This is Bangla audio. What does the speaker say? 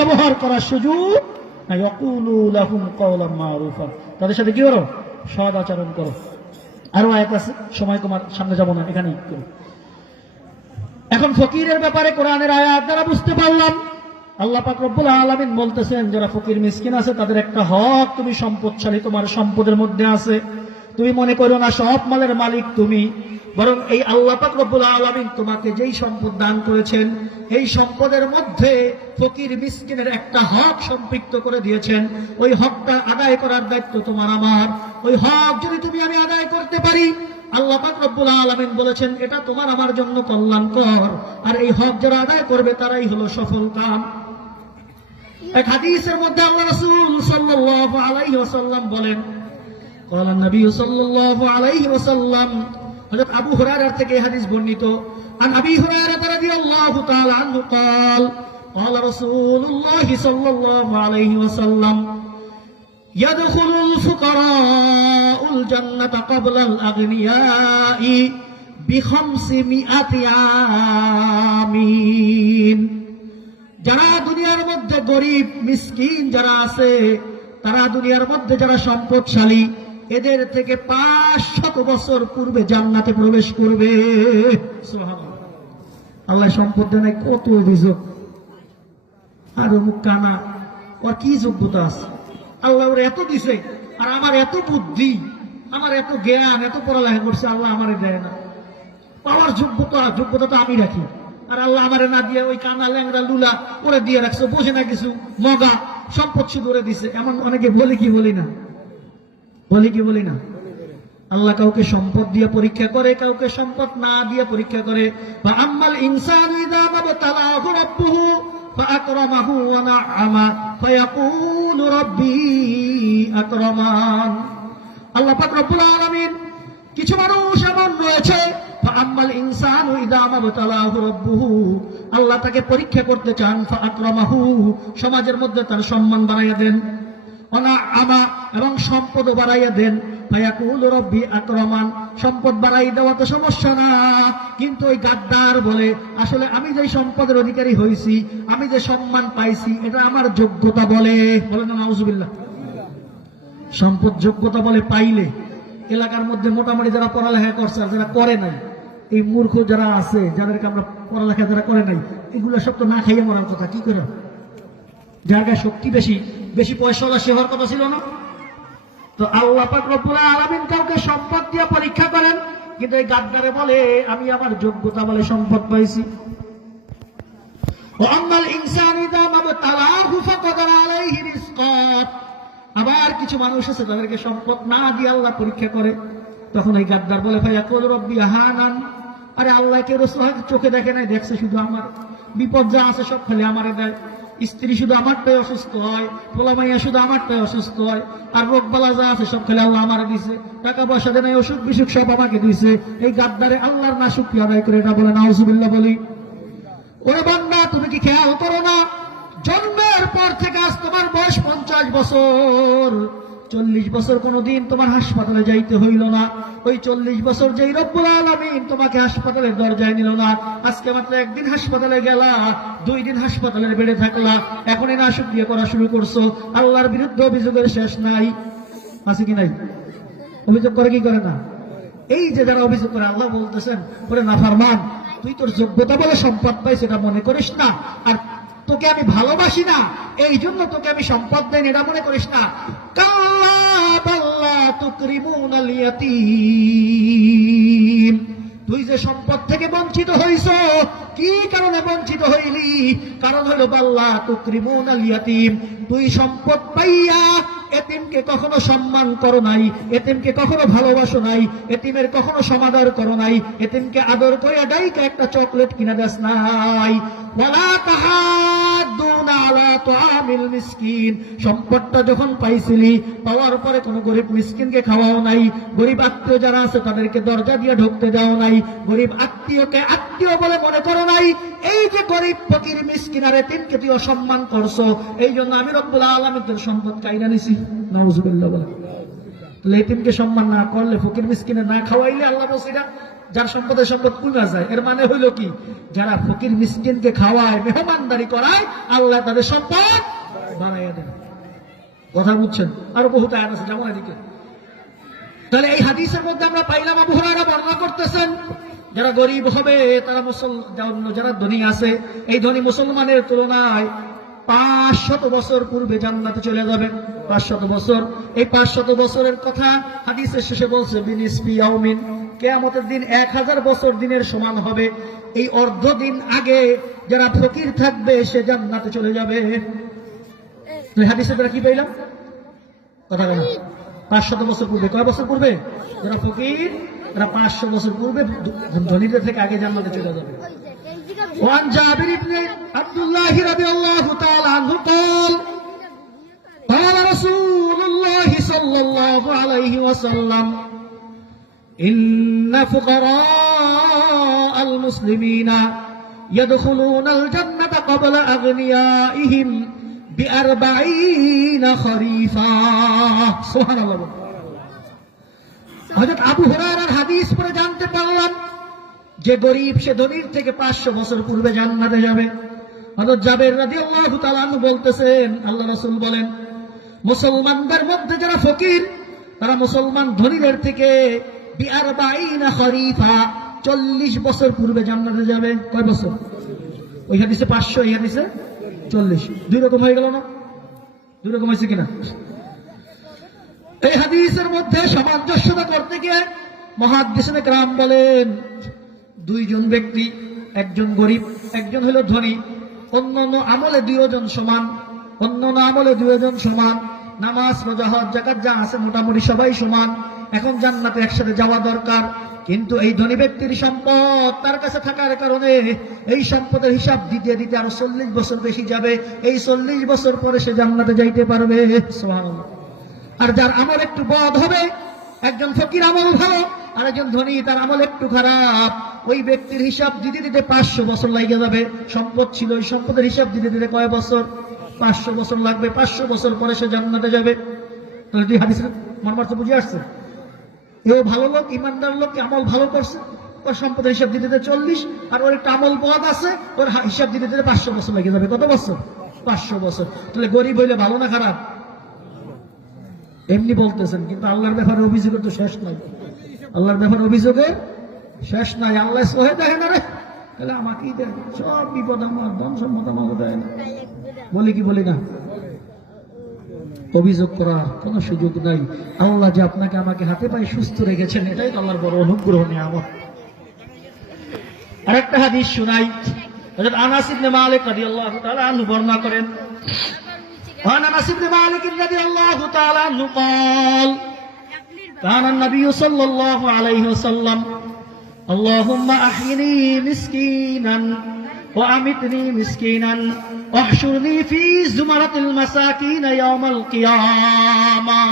ব্যবহার করার সুযোগ নাই। ইয়াকুলু লাহুম কাওলাম মারুফা, তাদের সাথে কি করো? সৎ আচরণ করো। আরো আয়াত আছে, সময় তোমার সামনে যাব না, এখানেই করো। এখন ফকিরের ব্যাপারে কোরআনের আয়াত দ্বারা বুঝতে পারলাম আল্লাহ পাক রব্বুল আলামিন বলতেছেন যারা ফকির মিসকিন আছে তাদের একটা হক, তুমি সম্পদশালী, তোমার সম্পদের মধ্যে আছে, তুমি মনে করো না সব মালের মালিক তুমি, বরং এই আল্লাহ পাক রব্বুল আলামিন তোমাকে যেই সম্পদ দান করেছেন এই সম্পদের মধ্যে ফকির মিসকিনের একটা হক সম্পৃক্ত করে দিয়েছেন। ওই হকটা আদায় করার দায়িত্ব তোমার আমার। ওই হক যদি তুমি আমি আদায় করতে পারি, আল্লাহ পাক রব্বুল আলামিন বলেছেন এটা তোমার আমার জন্য কল্যাণকর, আর এই হক যারা আদায় করবে তারাই হলো সফল কাম। এক হাদিসের মধ্যে আল্লাহ রাসূল সাল্লাল্লাহু আলাইহি ওয়াসাল্লাম বলেন, قال النبي صلى الله عليه وسلم, হযরত আবু হুরায়রা থেকে এই হাদিস বর্ণিত, عن ابي هريره رضي الله تعالى عنه قال قال رسول الله صلى الله عليه وسلم يدخل الفقراء الجنة قبل الأغنياء ب500 عام। যারা দুনিয়ার মধ্যে গরিব মিসকিন যারা আছে, তারা দুনিয়ার মধ্যে যারা সম্পদশালী, এদের থেকে 500 বছর পূর্বে জান্নাতে প্রবেশ করবে। সুবহানাল্লাহ। আল্লাহ সম্পদ দেন, কত অভিযোগ, আর মুখ কানা, ওর কি যোগ্যতা আছে? আল্লাহ ওর এত দিছে, আর আমার এত বুদ্ধি, আমার এত জ্ঞান, এত পড়ালেখা করছে, আল্লাহ আমারে দেয় না। পাওয়ার যোগ্যতা তো আমি রাখি, আর আল্লাহ আমারে না দিয়ে ওই কানা ল্যাংড়া লুলা ওরে দিয়ে রাখছে, বোঝে না কিছু, মগা সম্পদ শুধু ওরে দিছে। এমন অনেকে বলি কি বলি না, বলি কি বলি না? আল্লাহ কাউকে সম্পদ দিয়ে পরীক্ষা করে, কাউকে সম্পদ না দিয়ে পরীক্ষা করে। বা আম্মাল ইনসানু ইযা মাবতালাহু রাব্বুহু ফাআকরামাহু ওয়া না'আমা ফায়াকুলু রাব্বি আকরামান। আল্লাহ পাক রব্বুল আলামিন, কিছু মানুষ এমন রয়েছে, ফাআম্মাল ইনসানু ইযা মাবতালাহু রাব্বুহু, আল্লাহ তাকে পরীক্ষা করতে চান, ফাআকরামাহু, সমাজের মধ্যে তার সম্মান বাড়াইয়া দেন, ওয়া না'আমা, এবং সম্পদও বাড়াইয়া দেন, ফায়াকুলু রাব্বি আকরামান, সম্পদ বাড়াই দেওয়া তো সমস্যা না, কিন্তু ওই গাদ্দার বলে আসলে আমি যে সম্পদের অধিকারী হয়েছি, আমি যে সম্মান পাইছি, এটা আমার যোগ্যতা বলে। বলে না নাউজুবিল্লাহ। সম্পদ যোগ্যতা বলে পাইলে এলাকার মধ্যে মোটামুটি যারা পড়ালেখা করছে আর যারা করে নাই, এই মূর্খ যারা আছে, যাদেরকে আমরা পড়ালেখা যারা করে নাই, এগুলো সব তো না খাইয়ে মরার কথা। কি করে? যার গায়ে শক্তি বেশি, বেশি পয়সাওয়ালা সে হওয়ার কথা ছিল না? তো আল্লাহ পাক রব্বুল আলামিন কাউকে সম্পদ দিয়ে পরীক্ষা করেন, কিন্তু এই গাদ্দারে বলে আমি আমার যোগ্যতা বলে সম্পদ পাইছি। ওয়াম্মাল ইনসানু ইযা মাবতালাহু ফাকাদারা আলাইহি রিজকা, আবার কিছু মানুষ আছে তাদেরকে সম্পদ না দিয়ে আল্লাহ পরীক্ষা করে, তখন এই গাদ্দার বলে ফায়াকুলু রাব্বি আহানান, আরে আল্লাহকে রাসূল চোখে দেখে নাই, দেখছে শুধু আমার বিপদ যা আছে সব খালি আমারে দেয়। স্ত্রী শুধু আমারটাই অসুস্থ হয়, পোলা মাইয়া শুধু আমারটাই অসুস্থ হয়, আর রোগ বালা যা আছে সব খালি আল্লাহ আমারে দিছে, টাকা পয়সা দেয় অসুখ বিসুখ সব আমাকে দিছে। এই গাদ্দারে আল্লাহর না শুকরিয়া আদায় করে এটা বলে নাউজুবিল্লাহ বলি। ওরে বান্দা, তুমি কি খেয়াল করো না, জন্মের পর থেকে আজ তোমার বয়স 50 বছর, 40 বছর কোনদিন তোমার হাসপাতালে যাইতে হইল না। ওই 40 বছর যেই রব্বুল আলামিন তোমাকে হাসপাতালের দরজায় নিল না, আজকে মাত্র একদিন হাসপাতালে গেলা, 2 দিন হাসপাতালের বেডে থাকলা, এখনই না শুকরিয়া করা শুরু করছো। আল্লাহর বিরুদ্ধে অভিযোগের শেষ নাই, আছে কি নাই? অভিযোগ করে কি করে না? এই যে যারা অভিযোগ করে, আল্লাহ বলতেছেন ওরে নাফরমান, তুই তোর যোগ্যতা বলে সম্পদ পাই সেটা মনে করিস না, আর তোকে আমি ভালোবাসি না এই জন্য তোকে আমি সম্পদ দেন এটা মনে করিস না। কাল্লা বাল্লা তুকরিমুনাল ইয়াতীম, তুই যে সম্পদ থেকে বঞ্চিত হইছ, কি কারণে বঞ্চিত হইলি? কারণ হলো বাল্লা তুকরিমুনাল ইয়াতীম, তুই সম্পদ পাইয়া এতিমকে কখনো সম্মান করো নাই, এতিমকে কখনো ভালোবাসো নাই, এতিমের কখনো সমাদর করো নাই, এতিমকে আদর করে ডাইকে একটা চকলেট কিনা দেস নাই। ওয়ালা তাহাদ্দুনা আলা তুআমিল মিসকিন, সম্পদটা যখন পাইছিলি, পাওয়ার পরে কোনো গরিব মিসকিনকে খাওয়াও নাই, গরিব আত্মীয় যারা আছে তাদেরকে দরজা দিয়ে ঢুকতে দাও নাই, গরিব আত্মীয়কে আত্মীয় বলে মনে করো নাই। এই যে গরিব ফকির মিসকিন আর এতিমকে তুই অসম্মান করছো, এই জন্য আমি রব্বুল আলামিন তোর সম্পদ কাইরা নিছি। নাউজুবিল্লাহ। তাহলে এতিমকে সম্মান না করলে, ফকির মিসকিনে না খাওয়াইলে, আল্লাহ বলছে এটা যার সম্পদের সম্পদ কমে যায়, এর মানে হইল কি, যারা ফকির মিসকিনকে খাওয়ায়, মেহমানদারি করায়, আল্লাহ তাদের সম্পদ বাড়াইয়া দেন। কথা বুঝছেন? আরো বহুত আয়াত আছে, যেমন এদিকে। তাহলে এই হাদিসের মধ্যে আমরা পাইলাম আবু হুরায়রা বর্ণনা করতেছেন, যারা গরিব হবে তারা যারা ধনী আছে, এই ধনী মুসলমানের তুলনায় 500 বছর পূর্বে জান্নাতে চলে যাবে। 500 বছর, এই 500 বছরের কথা হাদিসের শেষে বলছে বিনিসফি ইয়াউমিন, কিয়ামতের দিন 1000 বছর দিনের সমান হবে। এই অর্ধ দিন আগে যারা ফকির থাকবে সে জান্নাতে চলে যাবে। হাদিসে তারা কি পাইলাম? কথা বলেন। 500 বছর পূর্বে, কয় বছর পূর্বে? যারা ফকির তারা 500 বছর পূর্বে ধনীদের থেকে আগে জান্নাতে চলে যাবে। وعن جابر بن عبد الله رضي الله تعالى عنه قال قال رسول الله صلى الله عليه وسلم إن فقراء المسلمين يدخلون الجنة قبل أغنيائهم ب40 خريفا سبحان الله। হযরত আবু হুরায়রার হাদিস পড়ে জানতে পারলাম যে গরিব সে ধনীর থেকে 500 বছর পূর্বে জান্নাতে যাবে। হযরত জাবের রাদিয়াল্লাহু তাআলা আনহু বলতেছেন, আল্লাহ রাসূল বলেন, মুসলমানদের মধ্যে যারা ফকির তারা মুসলমান ধনীদের থেকে 40 খরিফা 40 বছর পূর্বে জান্নাতে যাবে। কয় বছর? ওই হাদিসে 500, এই হাদিসে 40, দুই রকম হয়ে গেল না? দুই রকম হয়েছে কিনা? এই হাদিসের মধ্যে সামঞ্জস্যতা করতে গিয়ে মুহাদ্দিসিনে কেরাম বলেন, দুইজন ব্যক্তি, একজন গরিব একজন হলো ধনী, অন্যান্য আমলে দুইজন সমান, অন্যান্য আমলে দুইজন সমান, নামাজ রোজা হজ যাকাত যা আছে মোটামুটি সবাই সমান। এখন জান্নাতে একসাথে যাওয়া দরকার, কিন্তু এই ধনী ব্যক্তির সম্পদ তার কাছে থাকার কারণে এই সম্পদের হিসাব দিতে দিতে আরো 40 বছর বেশি যাবে। এই 40 বছর পরে সে জান্নাতে যাইতে পারবে। সুবহানাল্লাহ। আর যার আমল একটু বদ হবে, একজন ফকির আমল ভালো আর একজন ধনী তার আমল একটু খারাপ, ওই ব্যক্তির হিসাব দিতে দিতে 500 বছর লাগে যাবে। সম্পদ ছিল, ওই সম্পদের হিসাব দিতে দিতে কয় বছর? 500 বছর লাগবে। 500 বছর পরে সে জান্নাতে যাবে। তাহলে দুই হাদিসের মর্মার্থ বুঝে আসছে? এও ভালো লোক, ইমানদার লোক, আমল ভালো করছে, ওর সম্পদের হিসাব দিতে দিতে 40, আর ওর একটা আমল বদ আছে, ওর হিসাব দিতে দিতে 500 বছর লেগে যাবে। কত বছর? 500 বছর। তাহলে গরিব হইলে ভালো না খারাপ? এমনি বলতেছেন, কিন্তু আল্লাহর ব্যাপারে অভিযোগের তো শেষ নাই। আল্লাহর ব্যাপারে অভিযোগের শেষ নাই। আল্লাহ সহে দেখে না রে, তাহলে আমাকেই দেয়, সব বিপদ আমার, ধন সম্পদ আমাকে দেয় না। বলি কি বলি না? অভিযোগ করার কোন সুযোগ নাই। আল্লাহ যে আপনাকে আমাকে হাতে পায়ে সুস্থ রেখেছেন, এটাই তো আল্লাহর বড় অনুগ্রহ নিয়ামত। আরেকটা হাদিস শুনাই, হযরত আনাস ইবনে মালিক রাদিয়াল্লাহু তাআলা আনহু বর্ণনা করেন, وعن انس بن مالك رضي الله تعالى عنه قال كان النبي صلى الله عليه وسلم اللهم احيني مسكينا وامتني مسكينا واحشرني في زمرة المساكين يوم القيامة।